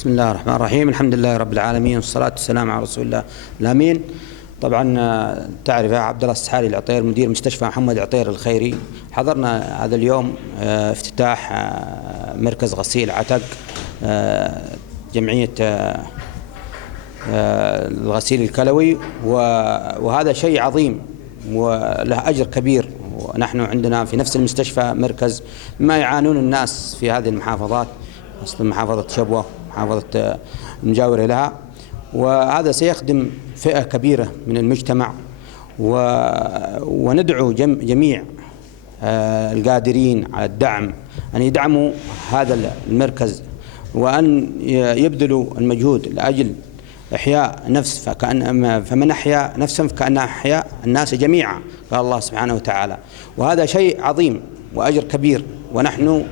بسم الله الرحمن الرحيم. الحمد لله رب العالمين، والصلاة والسلام على رسول الله الأمين. طبعا تعرف عبد الله السحاري العطير مدير مستشفى محمد العطير الخيري. حضرنا هذا اليوم افتتاح مركز غسيل عتق جمعية الغسيل الكلوي، وهذا شيء عظيم وله أجر كبير. ونحن عندنا في نفس المستشفى مركز ما يعانون الناس في هذه المحافظات، أصل محافظة شبوة، محافظة المجاورة لها، وهذا سيخدم فئة كبيرة من المجتمع. وندعو جميع القادرين على الدعم أن يدعموا هذا المركز، وأن يبذلوا المجهود لأجل إحياء نفس فمن أحيا نفسا فكأنها أحيا الناس جميعا، قال الله سبحانه وتعالى. وهذا شيء عظيم وأجر كبير. ونحن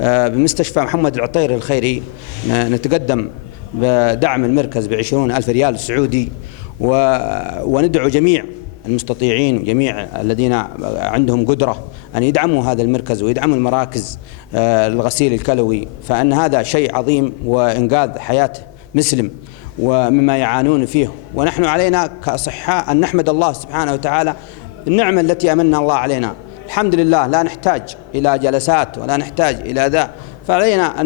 بمستشفى محمد العطير الخيري نتقدم بدعم المركز ب20,000 ريال سعودي، وندعو جميع المستطيعين وجميع الذين عندهم قدرة أن يدعموا هذا المركز ويدعموا المراكز الغسيل الكلوي، فإن هذا شيء عظيم وإنقاذ حياة مسلم ومما يعانون فيه. ونحن علينا كأصحاء أن نحمد الله سبحانه وتعالى النعمة التي أمنها الله علينا. الحمد لله، لا نحتاج إلى جلسات ولا نحتاج إلى ذا، فعلينا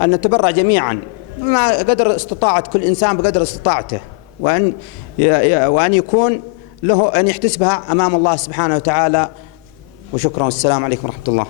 أن نتبرع جميعا بما قدر استطاعة كل إنسان بقدر استطاعته، وأن يكون له أن يحتسبها أمام الله سبحانه وتعالى. وشكرا، والسلام عليكم ورحمة الله.